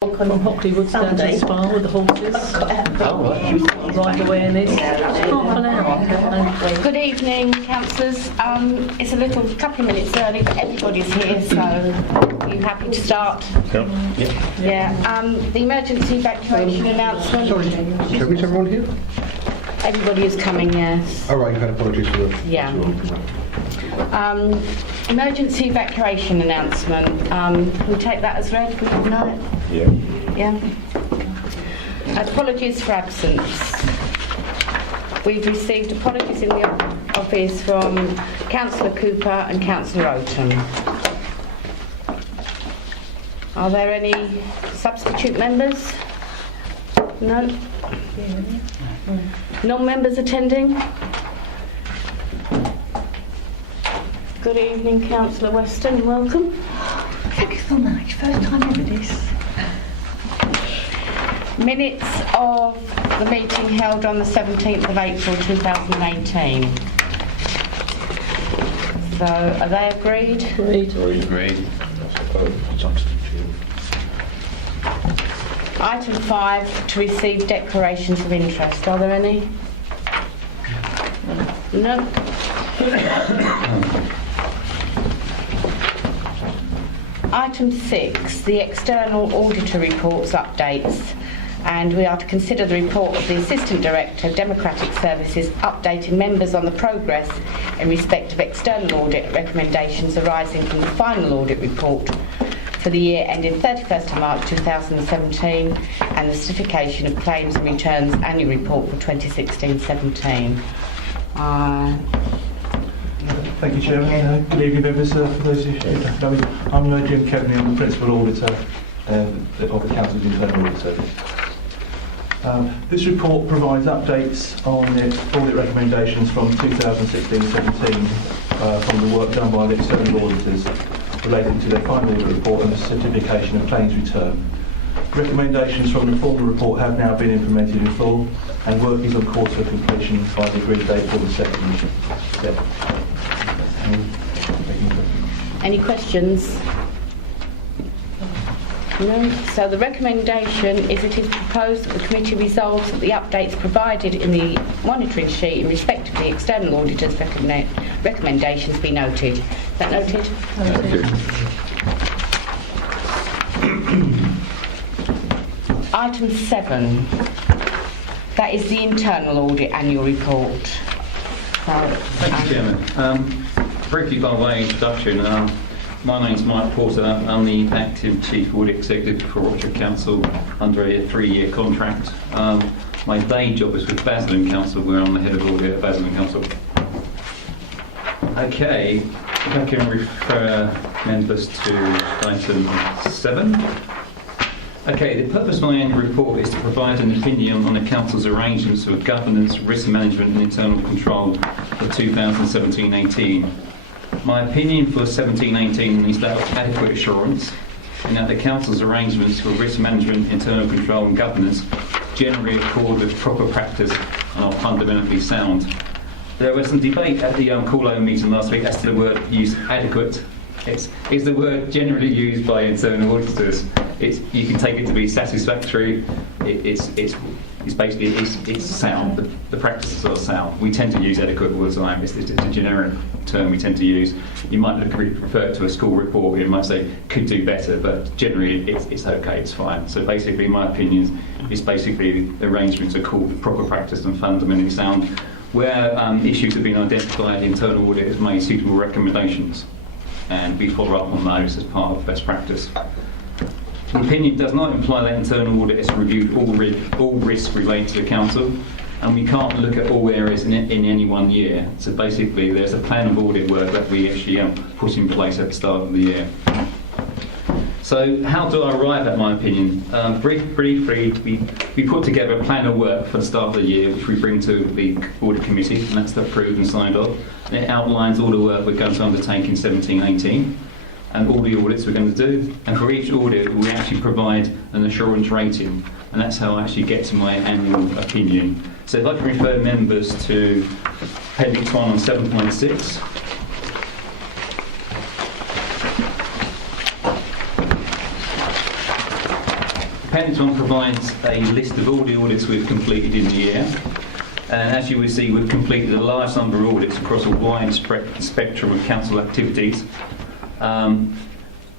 From Hockley Wood down to the spa with the horses. Ride awareness. Half an hour. Good evening, councillors. It's a couple of minutes early, but everybody's here, so are you happy to start? Yeah. The emergency evacuation announcement. Sorry, is everyone here? Everybody is coming, yes. All right, apologies for the... Yeah. Emergency evacuation announcement. Can we take that as read? No? Yeah. Apologies for absence. We've received apologies in the office from Councillor Cooper and Councillor Oakham. Are there any substitute members? No? Non-members attending? Good evening, Councillor Weston, welcome. Thank you so much. First time ever this. Minutes of the meeting held on the 17th of April 2018. So, are they agreed? Agreed. Item 5, to receive declarations of interest. Are there any? No. Item 6, the external auditor reports updates, and we are to consider the report of the Assistant Director of Democratic Services updating members on the progress in respect of external audit recommendations arising from the final audit report for the year ending 31st of March 2017 and the certification of claims and returns annual report for 2016-17. Thank you, Chairman. Good evening, members. For those of you who don't know me, I'm Jim Kevney. I'm the Principal Auditor of the Council's Internal Audit Service. This report provides updates on the audit recommendations from 2016-17 from the work done by the external auditors relating to their final audit report and the certification of claims return. Recommendations from the formal report have now been implemented in full, and work is on course for completion by the agreed date for the second step. Any questions? No. So the recommendation is it is proposed that the committee resolves that the updates provided in the monitoring sheet in respect of the external auditor's recommendations be noted. Is that noted? Item 7. That is the internal audit annual report. Thank you, Chairman. Briefly by way of introduction, my name's Mike Porter. I'm the acting Chief Audit Executive for Rochester Council under a 3-year contract. My day job is with Basildon Council, where I'm the Head of Audit at Basildon Council. Okay, if I can refer members to item 7. Okay, the purpose of my annual report is to provide an opinion on the Council's arrangements for governance, risk management and internal control for 2017-18. My opinion for 17-18 is that of adequate assurance and that the Council's arrangements for risk management, internal control and governance generally accord with proper practice and are fundamentally sound. There was some debate at the call-over meeting last week as to the word used adequate. Is the word generally used by internal auditors? You can take it to be satisfactory. It's basically sound. The practices are sound. We tend to use adequate all the time. It's a generic term we tend to use. You might refer to a school report. You might say could do better, but generally it's okay. It's fine. So basically, my opinion is basically the arrangements are called proper practice and fundamentally sound. Where issues have been identified, the internal audit has made suitable recommendations, and we follow up on those as part of best practice. The opinion does not imply that internal audit has reviewed all risks related to the council, and we can't look at all areas in any one year. So basically, there's a plan of audit work that we actually put in place at the start of the year. So how do I arrive at my opinion? Briefly, we put together a plan of work for the start of the year, which we bring to the Audit Committee, and that's approved and signed off. And it outlines all the work we're going to undertake in 17-18. And all the audits we're going to do. And for each audit, we actually provide an assurance rating. And that's how I actually get to my annual opinion. So if I can refer members to Appendix 1 on 7.6. Appendix 1 provides a list of all the audits we've completed in the year. And as you will see, we've completed a large number of audits across a wide spectrum of council activities. From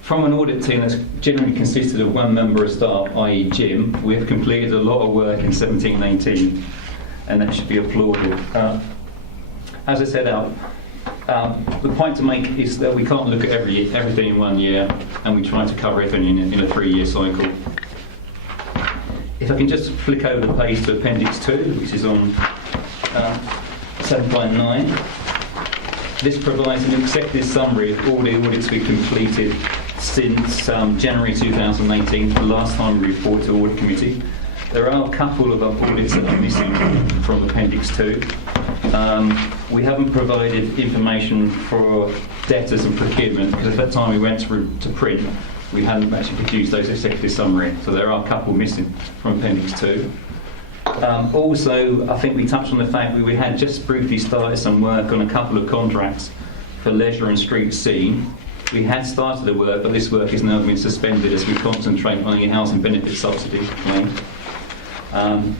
an audit team that's generally consisted of one member of staff, i.e. Jim, we've completed a lot of work in 17-18, and that should be applauded. As I set out, the point to make is that we can't look at everything in 1 year, and we try to cover everything in a 3-year cycle. If I can just flick over the page to Appendix 2, which is on 7.9. This provides an executive summary of all the audits we've completed since January 2018, the last time we reported to Audit Committee. There are a couple of audits that are missing from Appendix 2. We haven't provided information for debtors and procurement because at that time we went to print, we hadn't actually produced those executive summary. So there are a couple missing from Appendix 2. Also, I think we touched on the fact that we had just briefly started some work on a couple of contracts for leisure and street scene. We had started the work, but this work has now been suspended as we concentrate on the housing benefit subsidy claim. And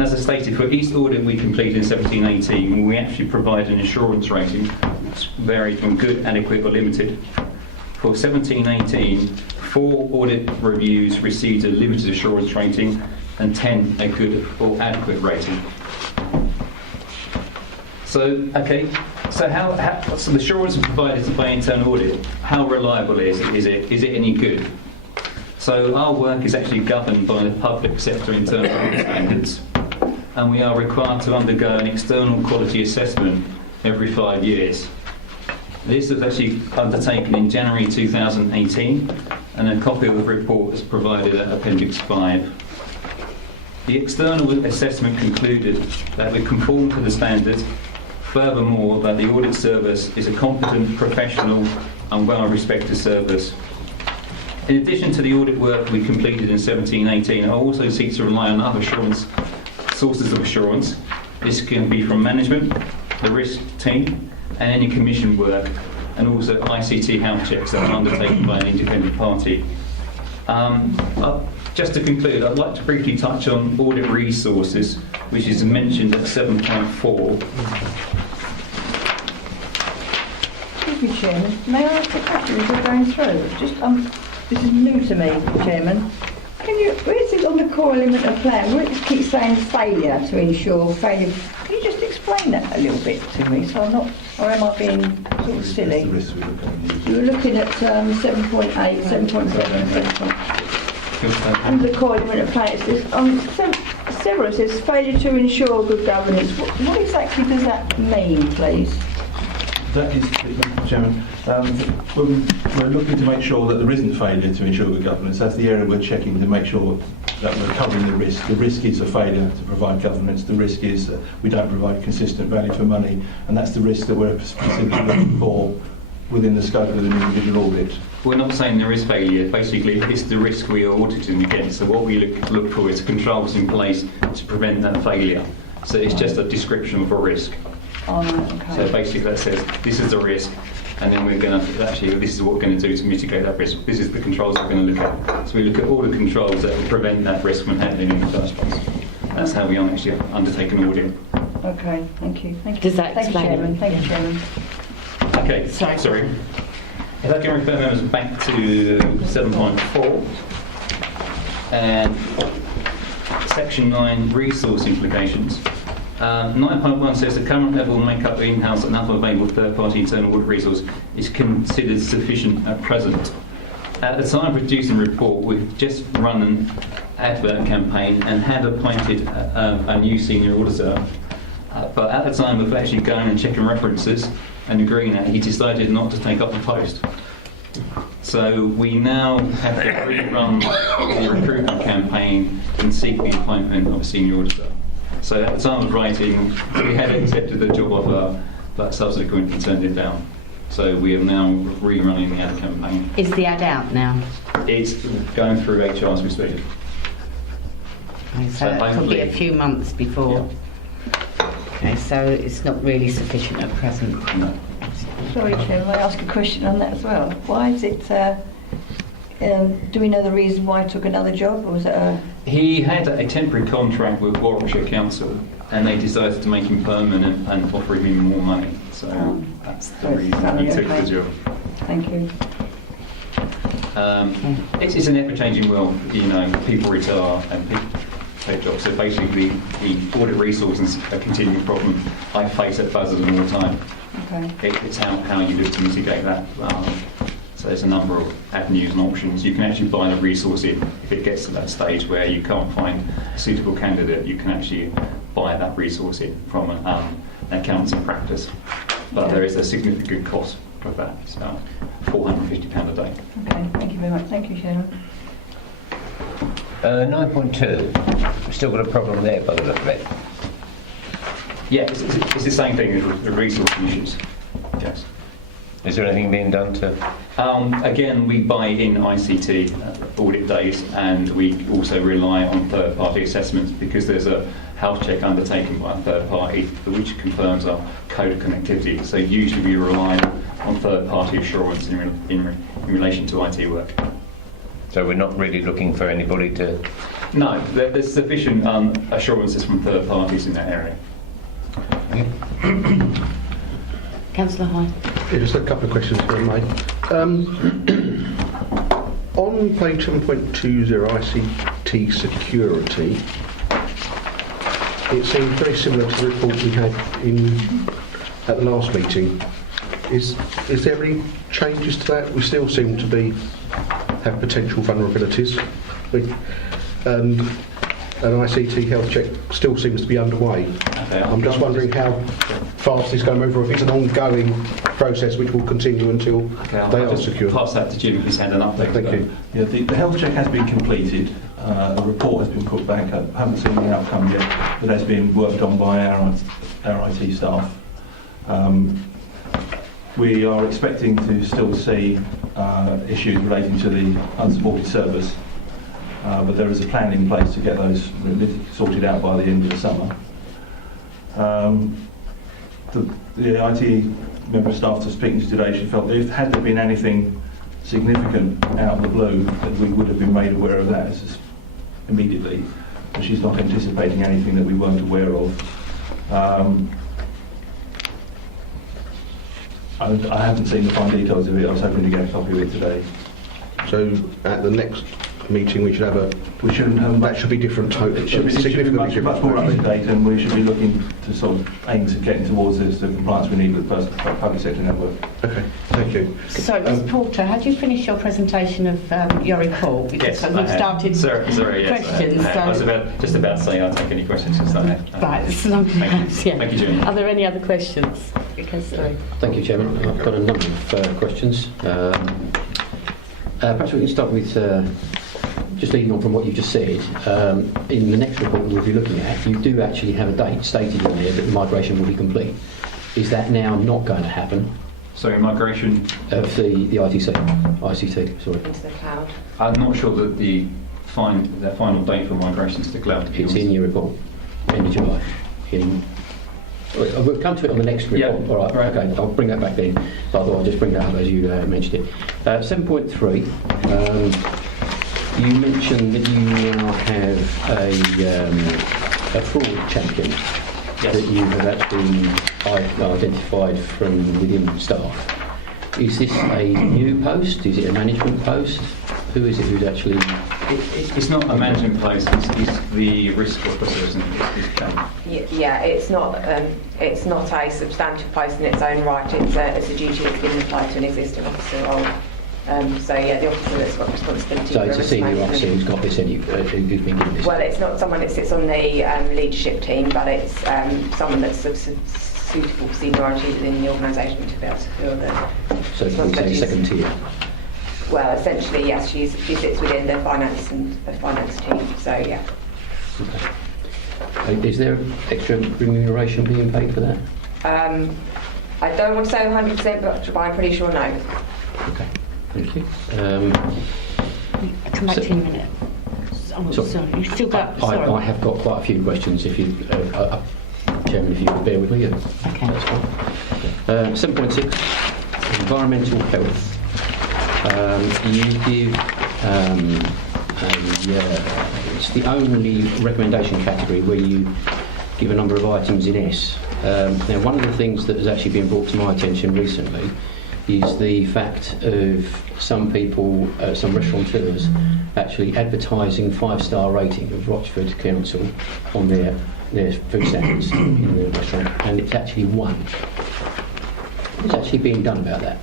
as I stated, for each audit we completed in 17-18, we actually provide an assurance rating, which varied from good, adequate or limited. For 17-18, 4 audit reviews received a limited assurance rating and 10 a good or adequate rating. So, okay, so so the assurance provided by internal audit, how reliable is it? Is it any good? So our work is actually governed by the public sector internal audit standards, and we are required to undergo an external quality assessment every 5 years. This was actually undertaken in January 2018, and a copy of the report is provided at Appendix 5. The external assessment concluded that we conform to the standards. Furthermore, that the audit service is a competent, professional and well-respected service. In addition to the audit work we completed in 17-18, I also seek to rely on other sources of assurance. This can be from management, the risk team, and any commission work, and also ICT health checks that are undertaken by an independent party. Just to conclude, I'd like to briefly touch on audit resources, which is mentioned at 7.4. Excuse me, Chairman. May I ask a question as we're going through? Just, this is new to me, Chairman. Where it says on the core element of plan, where it keeps saying failure to ensure failure, can you just explain that a little bit to me? So I'm not, or am I being sort of silly? You were looking at 7.8, 7.7, 7.8. Under the core element of plan, it says, several, it says failure to ensure good governance. What exactly does that mean, please? That is, Mr. Chairman, we're looking to make sure that there isn't failure to ensure good governance. That's the area we're checking to make sure that we're covering the risk. The risk is a failure to provide governance. The risk is that we don't provide consistent value for money, and that's the risk that we're specifically looking for within the scope of the individual audit. We're not saying there is failure. Basically, it's the risk we are auditing against. So what we look for is controls in place to prevent that failure. So it's just a description of a risk. Oh, okay. So basically that says this is the risk, and then we're going to actually, this is what we're going to do to mitigate that risk. This is the controls we're going to look at. So we look at all the controls that will prevent that risk from happening in the first place. That's how we actually undertake an audit. Okay, thank you. Thank you. Does that explain it? Thank you, Chairman. Okay, sorry. If I can refer members back to 7.4 and Section 9, resource implications. 9.1 says the current level of make-up in-house and other available third-party internal audit resource is considered sufficient at present. At the time of producing the report, we've just run an advert campaign and had appointed a new senior auditor. But at the time of actually going and checking references and agreeing that, he decided not to take up the post. So we now have to rerun the recruitment campaign and seek the appointment of a senior auditor. So at the time of writing, we had accepted the job offer, but subsequently turned it down. So we are now rerunning the ad campaign. Is the ad out now? It's going through HR as we speak. So it could be a few months before. Yeah. Okay, so it's not really sufficient at present. No. Sorry, Chairman, may I ask a question on that as well? Why is it, Do we know the reason why he took another job, or was it a... He had a temporary contract with Warwickshire Council, and they decided to make him permanent and offer him more money. So that's the reason he took the job. Thank you. It's an ever-changing world. You know, people retire and people take jobs. So basically, the audit resources are a continuing problem. I face at Buzzard all the time. Okay. It's how you look to mitigate that. So there's a number of avenues and options. You can actually buy the resource in. If it gets to that stage where you can't find a suitable candidate, you can actually buy that resource in from an accountancy practice. But there is a significant cost for that. It's about £450 a day. Okay, thank you very much. Thank you, Chairman. 9.2. We've still got a problem there by the look of it. Yeah, it's the same thing as the resource issues. Yes. Is there anything being done to... Again, we buy in ICT audit days, and we also rely on third-party assessments because there's a health check undertaken by a third party which confirms our code of connectivity. So usually we rely on third-party assurance in relation to IT work. So we're not really looking for anybody to... No, there's sufficient assurances from third parties in that area. Councillor Hyde. Yeah, just a couple of questions for me. On page 7.20 ICT security, it seems very similar to the report we had at the last meeting. Is there any changes to that? We still seem to have potential vulnerabilities. An ICT health check still seems to be underway. Okay, I'm just wondering how fast it's going to move, or if it's an ongoing process which will continue until they are secure. Pass that to Jim. He's had an update. Thank you. Yeah, the health check has been completed. A report has been put back. I haven't seen the outcome yet, but has been worked on by our IT staff. We are expecting to still see issues relating to the unsupported service, but there is a plan in place to get those sorted out by the end of the summer. The IT member of staff to speaking to today, she felt that had there been anything significant out of the blue, that we would have been made aware of that immediately. But she's not anticipating anything that we weren't aware of. I haven't seen the fine details of it. I was hoping to get a copy of it today. So at the next meeting we should have that should be different. It should be much more up to date, and we should be looking to sort of aim to getting towards the compliance we need with the public sector network. Okay, thank you. So, Ms Porter, had you finished your presentation of your report? Because Yes, we've started sorry, yes, questions. I was just about to say I'll take any questions. Right, this is long Thank you, Julie. Are there any other questions? Sorry. Thank you, Chairman. I've got a number of questions. Perhaps we can start with, just leading on from what you've just said, in the next report we'll be looking at, you do actually have a date stated in there that the migration will be complete. Is that now not going to happen? Sorry, migration? Of the ICT, sorry. Into the cloud. I'm not sure that the final date for migration to the cloud. It's in your report, end of July. We'll come to it on the next report. Yeah. All right, okay, I'll bring that back then. But I thought I'll just bring that up as you mentioned it. 7.3, you mentioned that you now have a fraud champion that you have actually identified from within staff. Is this a new post? Is it a management post? Who is it who's actually... It's not a management post, it's the risk officer, isn't it? Yeah, it's not a substantive post in its own right. It's a duty that's been applied to an existing officer role. So yeah, the officer that's got responsibility. So it's a senior officer who's got this, who's been given this? Well, it's not someone that sits on the leadership team, but it's someone that's of suitable seniority within the organisation to be able to fill the... So you would say second tier? Well, essentially, yes, she sits within the finance team, so yeah. Okay. Is there extra remuneration being paid for that? I don't want to say 100%, but I'm pretty sure no. Okay, thank you. Come back to you in a minute. Oh, sorry, you still got... I have got quite a few questions, if you... Chairman, if you could bear with me. Okay. That's fine. 7.6, environmental health. You give it's the only recommendation category where you give a number of items in S. Now, one of the things that has actually been brought to my attention recently is the fact of some people, some restaurateurs, actually advertising 5-star rating of Rochford Council on their food standards in the restaurant, and it's actually 1. What's actually being done about that?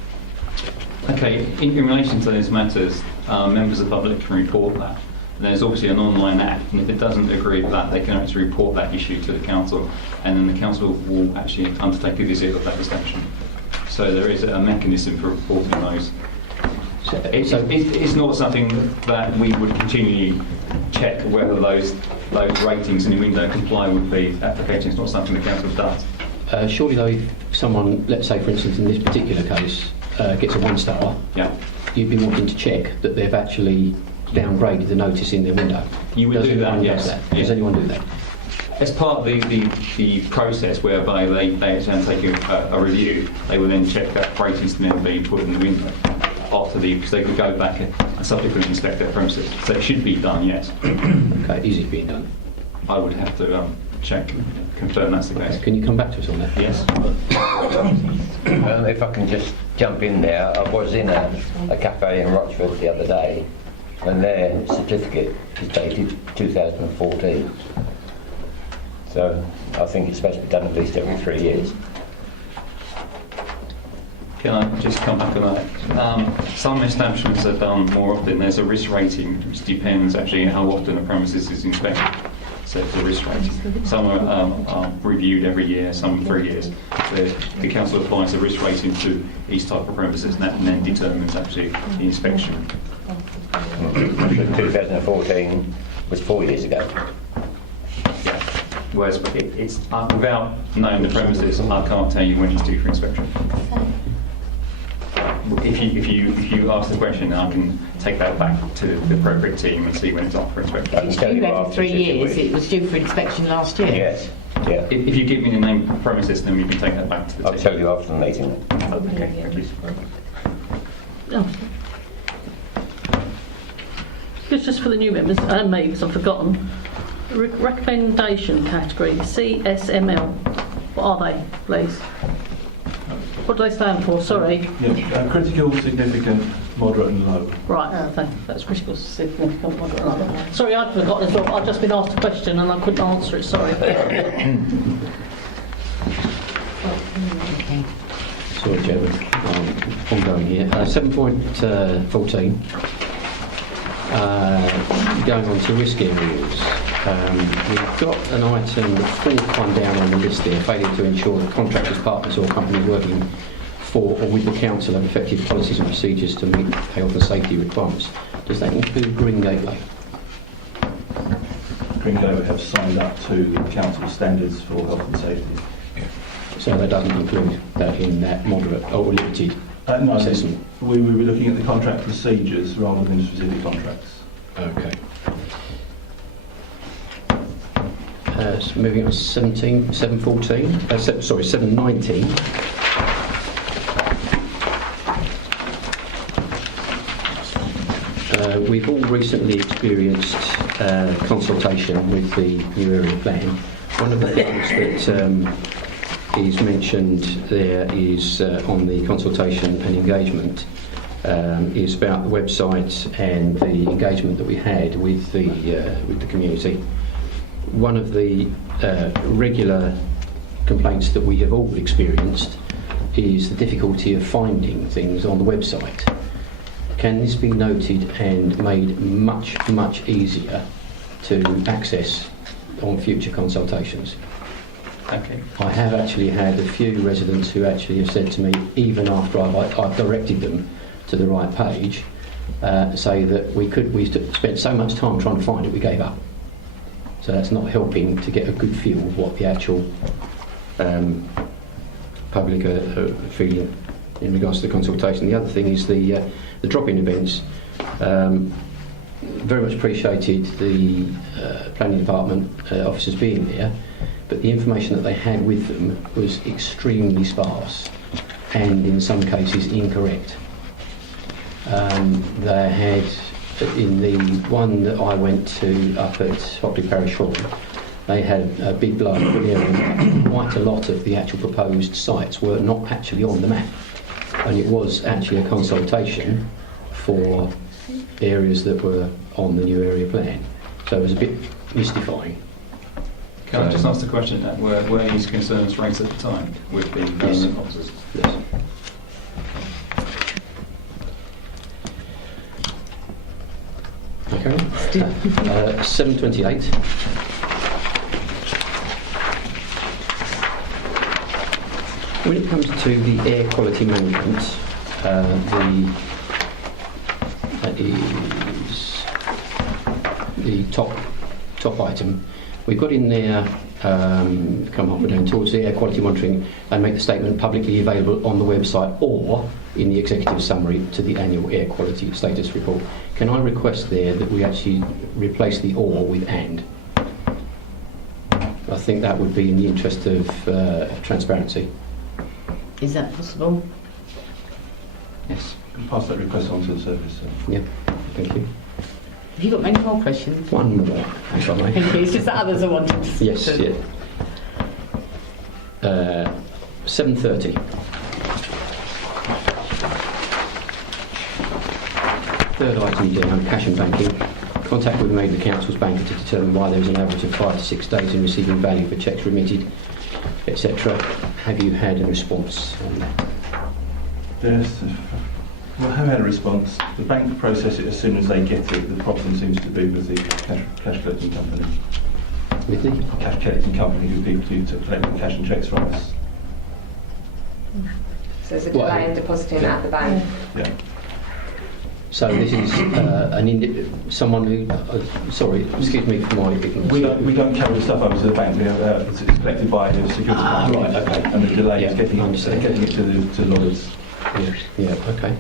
Okay, in relation to those matters, members of the public can report that. And there's obviously an online app, and if it doesn't agree with that, they can actually report that issue to the council, and then the council will actually undertake a visit of that establishment. So there is a mechanism for reporting those. It's not something that we would continually check whether those ratings in the window comply with the application. It's not something the council does. Surely though, if someone, let's say for instance in this particular case, gets a 1-star, Yeah. you'd be wanting to check that they've actually downgraded the notice in their window. You would do that, yes. Does anyone do that? As part of the process whereby they actually take a review, they will then check that ratings to then be put in the window because they could go back and subsequently inspect their premises. So it should be done, yes. Okay, is it being done? I would have to check, confirm that's the case. Okay, can you come back to us on that? Yes. If I can just jump in there, I was in a cafe in Rochford the other day, and their certificate is dated 2014. So I think it's supposed to be done at least every 3 years. Can I just come back on that? Some establishments are done more often. There's a risk rating, which depends actually how often a premises is inspected. So it's a risk rating. Some are reviewed every year, some 3 years. So the council applies a risk rating to each type of premises, and then determines actually the inspection. 2014 was 4 years ago. Yeah. Whereas it's without knowing the premises, I can't tell you when it's due for inspection. If you ask the question, I can take that back to the appropriate team and see when it's up for inspection. It's due every 3 years. It was due for inspection last year. Yes. Yeah. If you give me the name of the premises, then we can take that back to the team. I'll tell you after the meeting. Okay, thank you. Oh. It's just for the new members, and me, because I've forgotten. Recommendation category, CSML. What are they, please? What do they stand for? Sorry. Yeah, critical, significant, moderate and low. Right, that's critical, significant, moderate. And low. Sorry, I'd forgotten as well. I'd just been asked a question and I couldn't answer it, sorry. Sorry, Chairman. Ongoing here. 7.14. Going on to risk areas. We've got an item, the fourth one down on the list there, failure to ensure that contractors, partners or companies working for or with the council have effective policies and procedures to meet health and safety requirements. Does that include Green Gateway? Green Gateway have signed up to council standards for health and safety. So that doesn't include that in that moderate or limited No, assessment? we will be looking at the contract procedures rather than specific contracts. Okay. So moving on to 719. We've all recently experienced consultation with the new area plan. One of the things that is mentioned there is on the consultation and engagement is about the website and the engagement that we had with the community. One of the regular complaints that we have all experienced is the difficulty of finding things on the website. Can this be noted and made much, much easier to access on future consultations? Okay. I have actually had a few residents who actually have said to me, even after I've directed them to the right page, say that we spent so much time trying to find it, we gave up. So that's not helping to get a good feel of what the actual public are feeling in regards to the consultation. The other thing is the drop-in events. Very much appreciated the planning department officers being there, but the information that they had with them was extremely sparse and in some cases incorrect. They had in the one that I went to up at Hockley Parish Hall, they had a big large area, and quite a lot of the actual proposed sites were not actually on the map. And it was actually a consultation for areas that were on the new area plan. So it was a bit mystifying. Can I just ask the question, were these concerns raised at the time with the government officers? Yes. Okay. 728. When it comes to the air quality management, that is the top item. We've got in there, come halfway down towards the air quality monitoring, and make the statement publicly available on the website or in the executive summary to the annual air quality status report. Can I request there that we actually replace the or with and? I think that would be in the interest of transparency. Is that possible? Yes. Can pass that request on to the service. Yeah. Thank you. Have you got any more questions? One more, if I may. Thank you. It's just that others are wanting to... Yes, yeah. 730. Third item down, cash and banking. Contact will be made with the council's banker to determine why there is an average of 5 to 6 days in receiving value for cheques remitted, etc. Have you had a response on that? Yes, we have had a response. The bank process it as soon as they get it. The problem seems to be with the cash collecting company. With the? Cash collecting company who people do to collect the cash and cheques from us. So there's a delay in depositing at the bank. Yeah. So this is someone who, sorry, excuse me for my ignorance. We don't carry the stuff over to the bank. We have, it's collected by the security company. Right, okay. And the delay is Yeah, getting it to lawyers. Yeah, okay.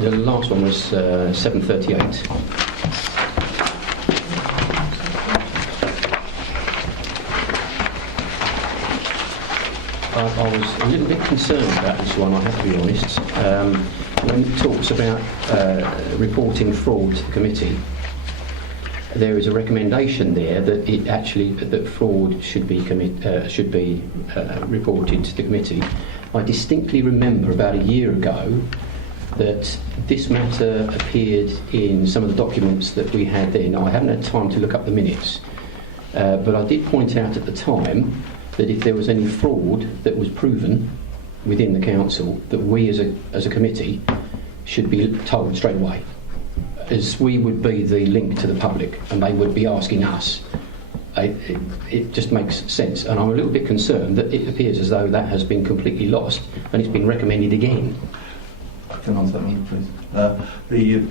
The last one was 738. I was a little bit concerned about this one, I have to be honest. When it talks about reporting fraud to the committee, there is a recommendation there that that fraud should be reported to the committee. I distinctly remember about a year ago that this matter appeared in some of the documents that we had then. Now, I haven't had time to look up the minutes, but I did point out at the time that if there was any fraud that was proven within the council, that we as a committee should be told straight away, as we would be the link to the public and they would be asking us. It just makes sense, and I'm a little bit concerned that it appears as though that has been completely lost and it's been recommended again. I can answer that one, please. The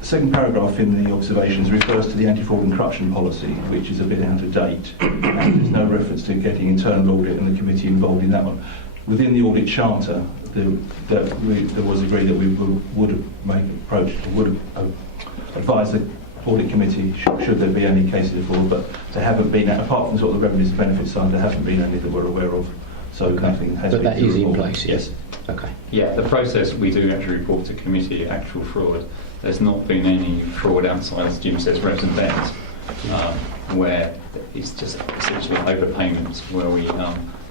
second paragraph in the observations refers to the anti-fraud and corruption policy, which is a bit out of date, and there's no reference to getting internal audit and the committee involved in that one. Within the audit charter, there was agreed that we would advise the audit committee should there be any cases of fraud, but there haven't been, apart from sort of the revenues and benefits side, there haven't been any that we're aware of. So nothing has been. But that is in place, yes. Okay. Yeah, the process we do actually report to committee actual fraud. There's not been any fraud outside, as Jim says, reps and bets, where it's just essentially overpayments where we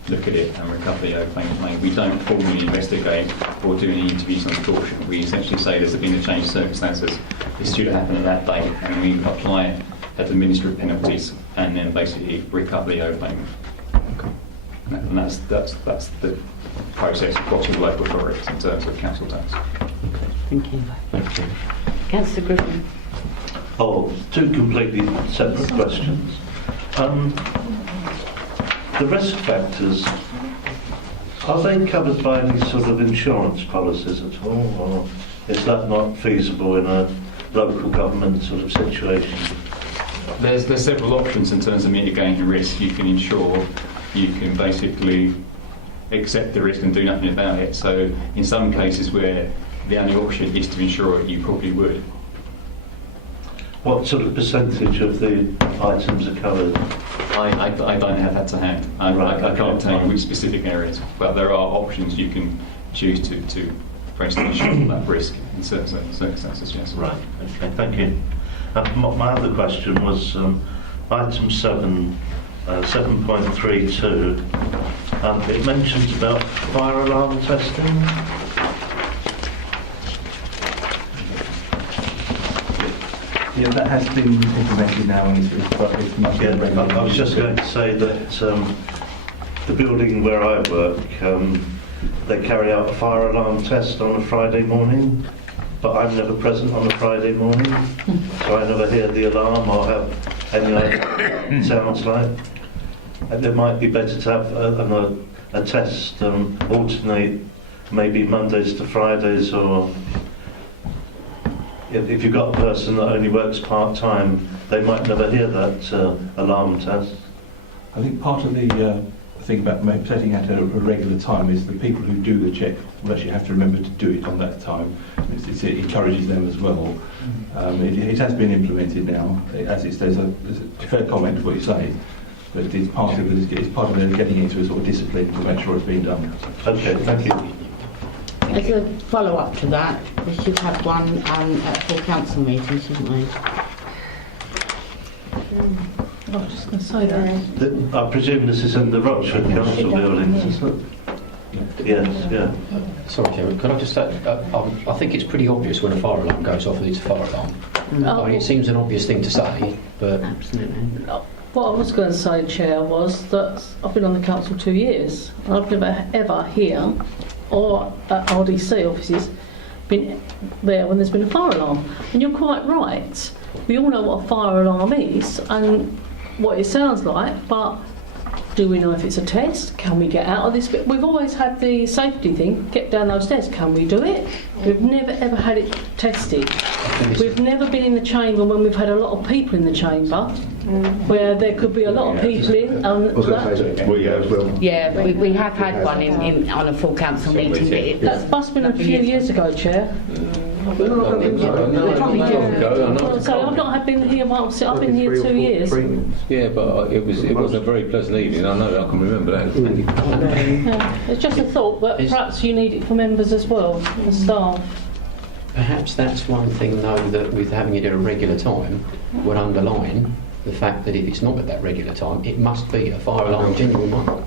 look at it and recover the overpayment claim. We don't formally investigate or do any interviews on caution. We essentially say there's been a change of circumstances, this should happen at that date, and we apply it at administrative penalties and then basically recover the overpayment. Okay. And that's the process across all local authorities in terms of council tax. Thank you. Thank you. Councillor Griffin. Oh, two completely separate questions. The risk factors, are they covered by any sort of insurance policies at all, or is that not feasible in a local government sort of situation? There's several options in terms of mitigating risk. You can insure, you can basically accept the risk and do nothing about it. So in some cases where the only option is to insure it, you probably would. What sort of percentage of the items are covered? I don't have that to hand. I can't tell you which specific areas, but there are options you can choose to press to ensure that risk in certain circumstances, yes. Right, okay, thank you. My other question was item 7, 7.32. It mentions about fire alarm testing. Yeah, that has been implemented now and it's much more regular. I was just going to say that the building where I work, they carry out a fire alarm test on a Friday morning, but I'm never present on a Friday morning, so I never hear the alarm or have any idea what it sounds like. And it might be better to have a test alternate, maybe Mondays to Fridays, or if you've got a person that only works part-time, they might never hear that alarm test. I think part of the thing about setting at a regular time is the people who do the check will actually have to remember to do it on that time. It encourages them as well. It has been implemented now. As it says, there's a fair comment to what you say, but it's part of them getting into a sort of discipline to make sure it's being done. Okay, thank you. As a follow-up to that, we should have one at full council meeting, shouldn't we? I was just going to say that. I presume this is in the Rochford Council building. Yes, yeah. Sorry, Chairman, could I just say, I think it's pretty obvious when a fire alarm goes off that it's a fire alarm. I mean, it seems an obvious thing to say, but... Absolutely. What I was going to say, Chair, was that I've been on the council 2 years. And I've never ever here or at RDC offices been there when there's been a fire alarm. And you're quite right. We all know what a fire alarm is and what it sounds like, but do we know if it's a test? Can we get out of this bit? We've always had the safety thing, get down those stairs. Can we do it? We've never ever had it tested. We've never been in the chamber when we've had a lot of people in the chamber, where there could be a lot of people in. I was going to say, we as well. Yeah, we have had one on a full council meeting. That must have been a few years ago, Chair. So I've not been here once. I've been here 2 years. Yeah, but it was a very pleasant evening. I know I can remember that. Yeah, it's just a thought that perhaps you need it for members as well, the staff. Perhaps that's one thing, though, that with having it at a regular time would underline the fact that if it's not at that regular time, it must be a fire alarm genuine one.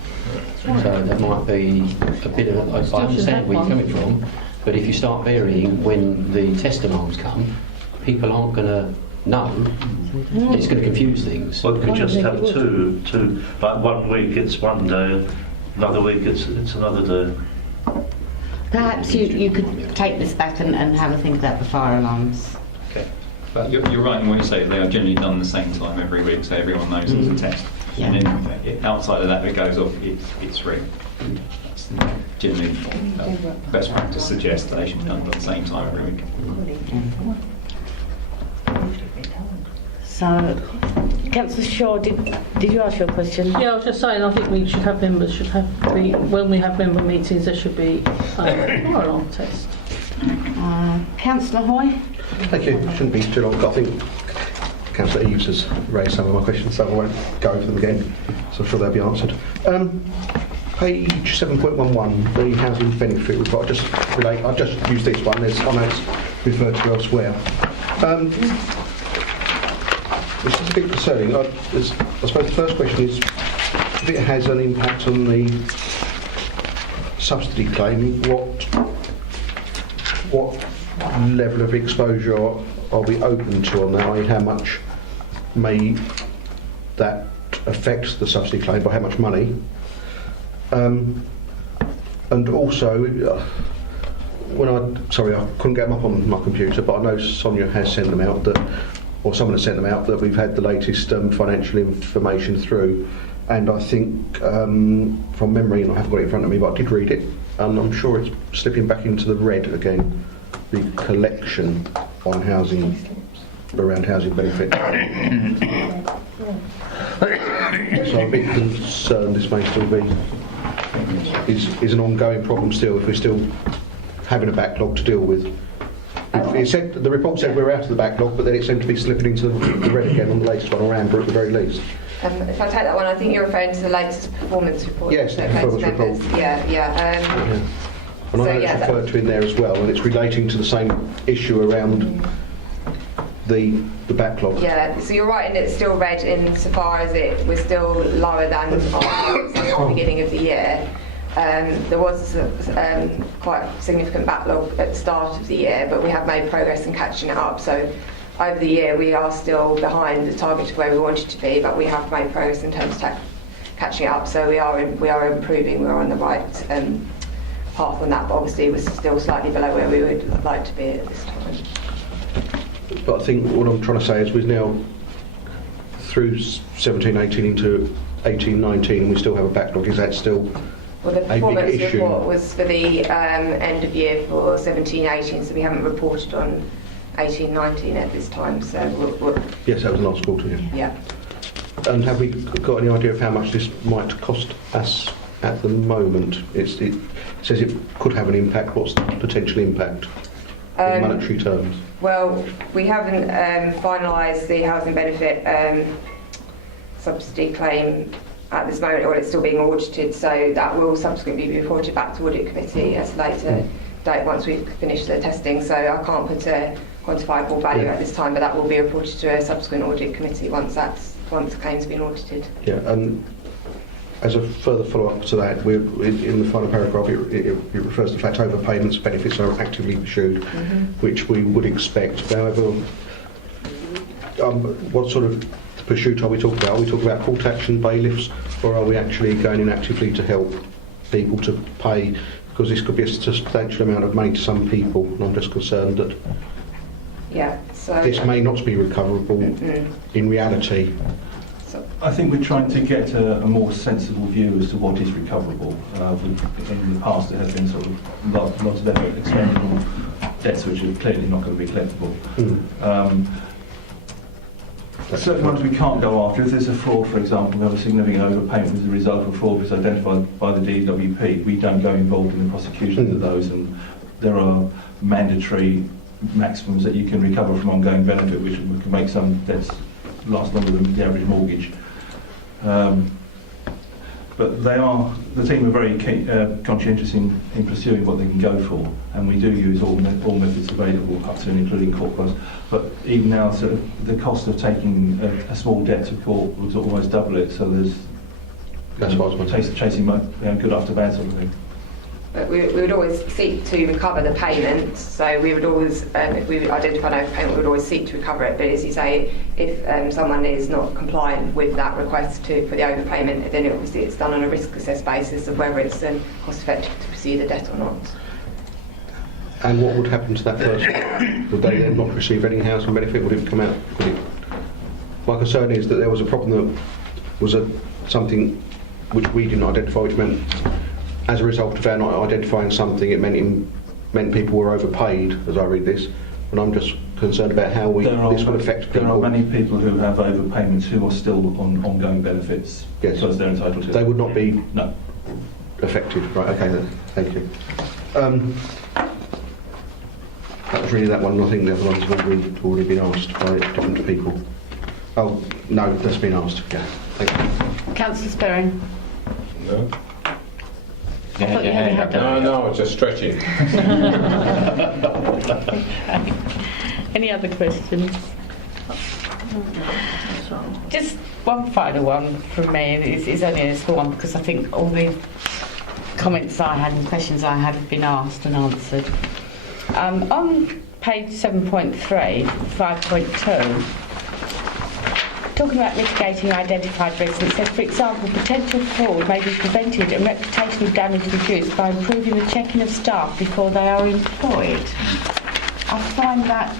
So there might be a bit of... I understand where you're coming from, but if you start varying when the test alarms come, people aren't going to know. It's going to confuse things. Well, we just have two. Like 1 week it's one day, another week it's another day. Perhaps you could take this back and have a think about the fire alarms. Okay. But you're right in what you say, they are generally done the same time every week, so everyone knows it's a test. Yeah. And then outside of that, if it goes off, it's free. That's generally best practice suggests that they should be done at the same time every week. So, Councillor Shaw, did you ask your question? Yeah, I was just saying, I think we should have when we have member meetings, there should be a fire alarm test. Councillor Hoy? Thank you. Shouldn't be too long. I think Councillor Eves has raised some of my questions, so I won't go over them again. So I'm sure they'll be answered. Page 7.11, the housing benefit report. I'll just use this one. I know it's referred to elsewhere. Which is a bit concerning. I suppose the first question is if it has an impact on the subsidy claim, what level of exposure are we open to on that? I mean, how much may that affect the subsidy claim, by how much money? And also, sorry, I couldn't get them up on my computer, but I know Sonia has sent them out, or someone has sent them out, that we've had the latest financial information through. And I think, from memory, and I haven't got it in front of me, but I did read it, and I'm sure it's slipping back into the red again, the collection on housing, around housing benefit. So I'm a bit concerned this may still be, is an ongoing problem still, if we're still having a backlog to deal with. It said, the report said we're out of the backlog, but then it seemed to be slipping into the red again on the latest one, or amber at the very least. If I take that one, I think you're referring to the latest performance report. Yes, the performance report. Yeah. And I So, know yeah, it's that- referred to in there as well, and it's relating to the same issue around the backlog. Yeah, so you're right, and it's still red insofar as we're still lower than our targets at the beginning of the year. There was quite a significant backlog at the start of the year, but we have made progress in catching it up. So over the year, we are still behind the target of where we wanted to be, but we have made progress in terms of catching it up. So we are improving. We're on the right path on that, but obviously we're still slightly below where we would like to be at this time. But I think what I'm trying to say is we're now through 17-18 into 18-19, and we still have a backlog. Is that still Well, the a big performance issue? report was for the end of year for 17-18, so we haven't reported on 18-19 at this time. So we'll Yes, that was last quarter. Yeah. yeah. And have we got any idea of how much this might cost us at the moment? It says it could have an impact. What's the potential impact in monetary terms? Well, we haven't finalised the housing benefit subsidy claim at this moment, or it's still being audited, so that will subsequently be reported back to Audit Committee at a later date once we've finished the testing. So I can't put a quantifiable value at this time, but that will be reported to a subsequent Audit Committee once the claim's been audited. Yeah, and as a further follow-up to that, we're in the final paragraph. It refers to the fact overpayments benefits are actively pursued, which we would expect. However, what sort of pursuit are we talking about? Are we talking about court action, bailiffs, or are we actually going in actively to help people to pay? Because this could be a substantial amount of money to some people, and I'm just concerned that this may not be recoverable in reality. I think we're trying to get a more sensible view as to what is recoverable. In the past, there has been sort of lots of effort expended on debts which are clearly not going to be collectible. Certain ones we can't go after. If there's a fraud, for example, we have a significant overpayment as a result of fraud which is identified by the DWP, we don't go involved in the prosecution of those, and there are mandatory maximums that you can recover from ongoing benefit, which can make some debts last longer than the average mortgage. But the team are very conscientious in pursuing what they can go for, and we do use all methods available, up to and including court costs. But even now, sort of, the cost of taking a small debt to court was almost double it. So there's chasing good after bad sort of thing. But we would always seek to recover the payment, so we would always, if we identify an overpayment, we would always seek to recover it. But as you say, if someone is not compliant with that request for the overpayment, then obviously it's done on a risk assessed basis of whether it's cost effective to pursue the debt or not. And what would happen to that person? Would they then not receive any housing benefit? Would it come out? My concern is that there was a problem that was something which we didn't identify, which meant as a result of our not identifying something, it meant people were overpaid, as I read this, and I'm just concerned about how this would affect people. There are many people who have overpayments who are still on ongoing benefits, yes, because they're entitled to. They would not be affected. Right, okay then, thank you. That was really that one. I think the other ones have already been asked by different people. Oh, no, that's been asked, yeah. Thank you. Councillor Sperring. No. Yeah, No, just stretching. Any other questions? Just one final one from me, and it's only a small one because I think all the comments I had and questions I had have been asked and answered. On page 7.3, 5.2, talking about mitigating identified risks, it says, for example, potential fraud may be prevented and reputational damage reduced by improving the checking of staff before they are employed. I find that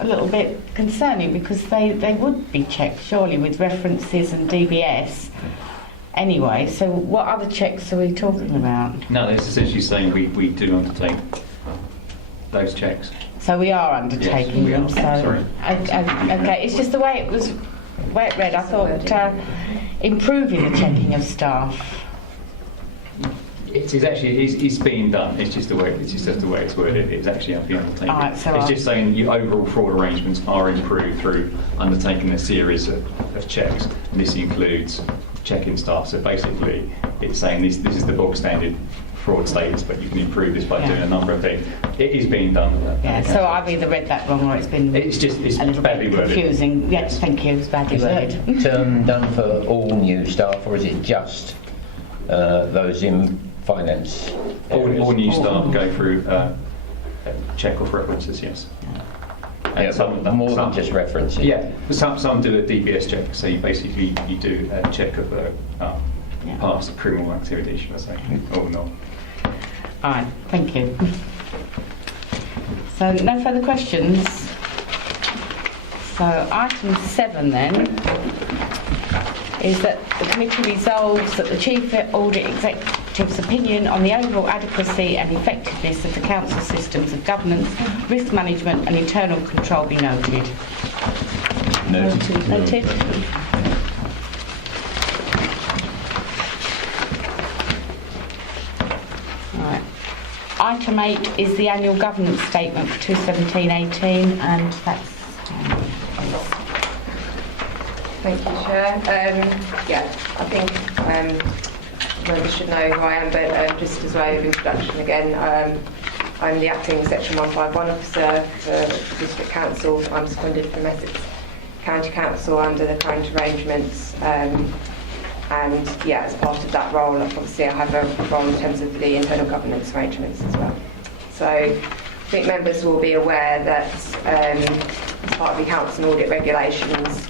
a little bit concerning because they would be checked surely with references and DBS anyway, so what other checks are we talking about? No, it's essentially saying we do undertake those checks. So we are undertaking them. Yes, we are. So Sorry. Okay, it's just the way it read. I thought improving the checking of staff. It is actually it's being done. It's just the way it's worded. It's actually being undertaken. Right, so it's just saying your overall fraud arrangements are improved through undertaking a series of checks, and this includes checking staff. So basically, it's saying this is the bog standard fraud status, but you can improve this by doing a number of things. It is being done. Yeah, so I've either read that wrong or it's been It's a little badly bit worded. confusing. Yes, thank you, it's badly Is worded. that term done for all new staff, or is it just those in finance areas? All new staff go through a check of references, yes. Yeah, but more than just references. Yeah, some do a DBS check, so you basically you do a check of past criminal activity, should I say, or not. All right, thank you. So no further questions. So item 7 then is that the committee resolves that the Chief Audit Executive's opinion on the overall adequacy and effectiveness of the council systems of governance, risk management and internal control be noted. Noted. Right. Item 8 is the annual governance statement for 2017-18 and that's Thank you, Chair. I think members should know who I am, but just as a way of introduction again, I'm the acting Section 151 officer for District Council. I'm seconded from Essex County Council under the current arrangements. As part of that role, obviously I have a role in terms of the internal governance arrangements as well. So I think members will be aware that as part of the accounts and audit regulations,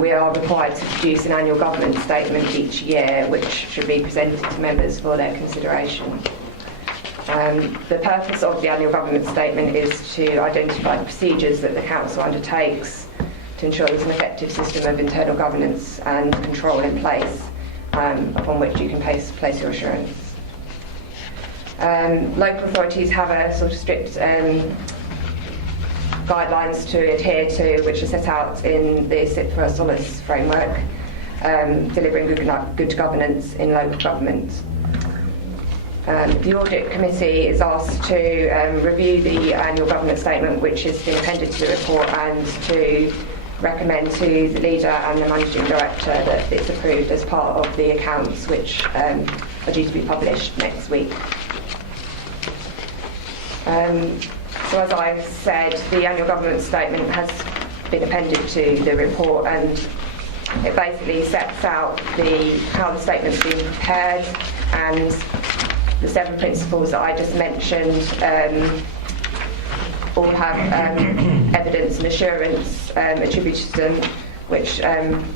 we are required to produce an annual governance statement each year, which should be presented to members for their consideration. The purpose of the annual governance statement is to identify the procedures that the council undertakes to ensure there's an effective system of internal governance and control in place upon which you can place your assurance. Local authorities have a sort of strict guidelines to adhere to, which are set out in the Sit for a Solace framework, delivering good governance in local government. The Audit Committee is asked to review the annual governance statement, which has been appended to the report, and to recommend to the leader and the managing director that it's approved as part of the accounts, which are due to be published next week. So as I said, the annual governance statement has been appended to the report, and it basically sets out how the statement's been prepared, and the 7 principles that I just mentioned all have evidence and assurance attributed to them, which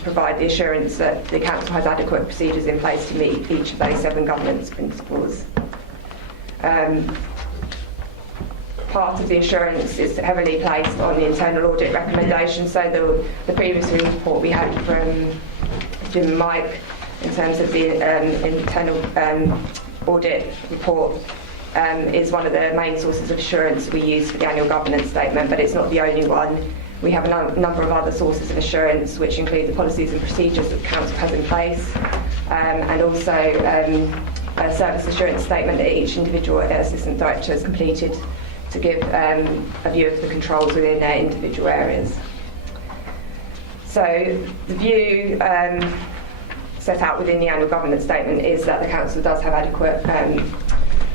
provide the assurance that the council has adequate procedures in place to meet each of those 7 governance principles. Part of the assurance is heavily placed on the internal audit recommendations. So the previous report we had from Jim and Mike in terms of the internal audit report is one of the main sources of assurance we use for the annual governance statement, but it's not the only one. We have a number of other sources of assurance, which include the policies and procedures that the council has in place, and also a service assurance statement that each individual assistant director has completed to give a view of the controls within their individual areas. So the view set out within the annual governance statement is that the council does have adequate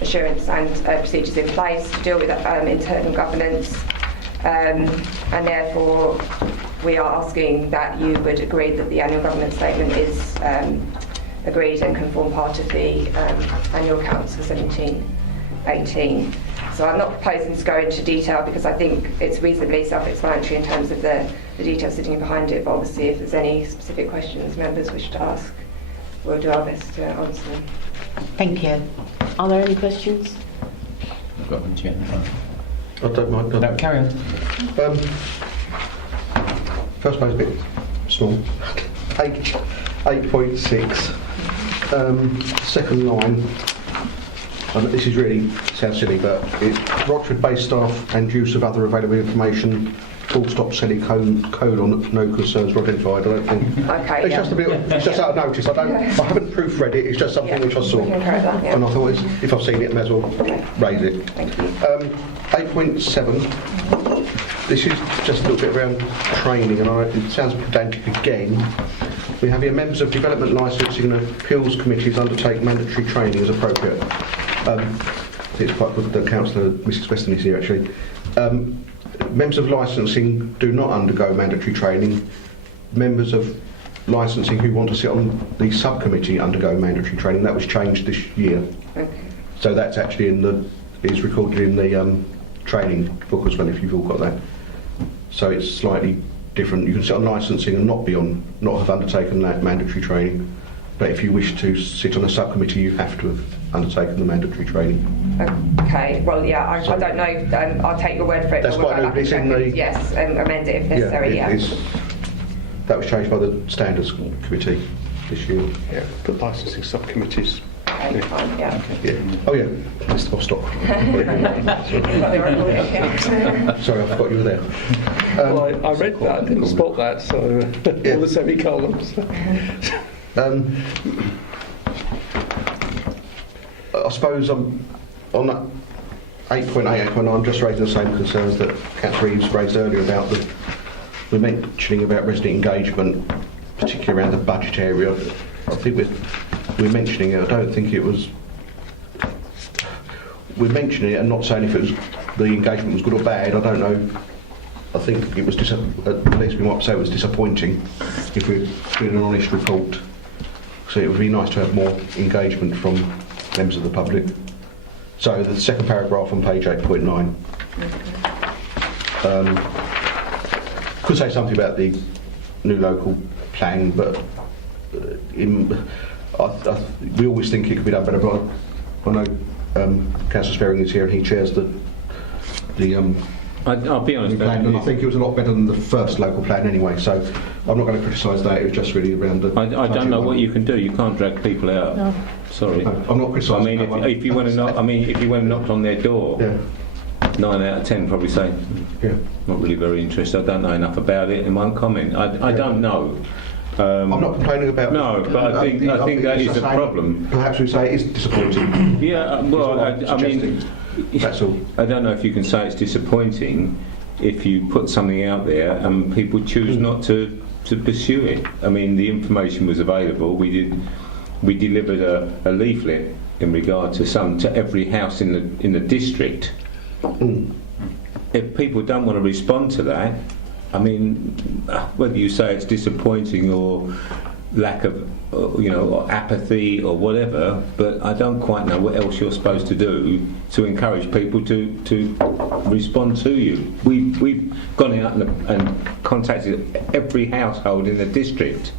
assurance and procedures in place to deal with internal governance, and therefore we are asking that you would agree that the annual governance statement is agreed and can form part of the annual accounts for 17-18. So I'm not proposing to go into detail because I think it's reasonably self-explanatory in terms of the detail sitting behind it, but obviously if there's any specific questions members wish to ask, we'll do our best to answer them. Thank you. Are there any questions? I've got one, Chair. I don't mind. No, carry on. First page a bit small. 8.6, second line. This is really sounds silly, but it's Rochford-based staff and use of other available information. Full stop, semicolon, no concerns were identified. I don't think. Okay. It's just a bit. It's just out of notice. I haven't proofread it. It's just something which I saw, we can correct that, yeah. and I thought if I've seen it, I may as well raise it. Thank you. 8.7. This is just a little bit around training, and it sounds pedantic again. We have here members of development licensing and appeals committees undertake mandatory training as appropriate. I think it's quite good that Councillor Mrs Weston is here actually. Members of licensing do not undergo mandatory training. Members of licensing who want to sit on the subcommittee undergo mandatory training. That was changed this year. Okay. So that's actually is recorded in the training book as well, if you've all got that. So it's slightly different. You can sit on licensing and not have undertaken that mandatory training. But if you wish to sit on a subcommittee, you have to have undertaken the mandatory training. Okay, well, yeah, I don't know. I'll take your word for it. That's but we'll quite go back new. It's and in check the- it. Yes, amend it if necessary. Yeah. That was changed by the Standards Committee this year. Yeah, but licensing subcommittees. Okay, fine, yeah. Yeah. Oh yeah, Mr. Bostock. Got the record, yeah. Sorry, I forgot you were there. Well, I read that, didn't spot that, so all the semicolons. I suppose on that 8.8, 8.9, I'm just raising the same concerns that Councillor Reeves raised earlier about the mentioning about resident engagement, particularly around the budget area. I think we're mentioning it. I don't think it was. We're mentioning it and not saying if the engagement was good or bad. I don't know. I think it was at least we might say it was disappointing if we're doing an honest report. So it would be nice to have more engagement from members of the public. So the second paragraph on page 8.9 could say something about the new local plan, but we always think it could be done better. But I know Councillor Sperring is here and he chairs the I'll be honest, plan, and I think it was a lot better than the first local plan anyway, so I'm not going to criticise that. It was just really around the I don't know what you can do. You can't drag people out. No. Sorry. No, I'm not criticising. I mean, if you went and knock, if you went and knocked on their door, Yeah. 9 out of 10 probably say, Yeah. not really very interested. I don't know enough about it and won't comment. I don't know. I'm not complaining about. No, but I think that it's is a just saying, problem. Perhaps we say it is disappointing. Yeah, well, I mean, That's all. I don't know if you can say it's disappointing if you put something out there and people choose not to pursue it. I mean, the information was available. We delivered a leaflet in regard to every house in the district. If people don't want to respond to that, I mean, whether you say it's disappointing or lack of, or apathy or whatever, but I don't quite know what else you're supposed to do to encourage people to respond to you. We've gone out and contacted every household in the district,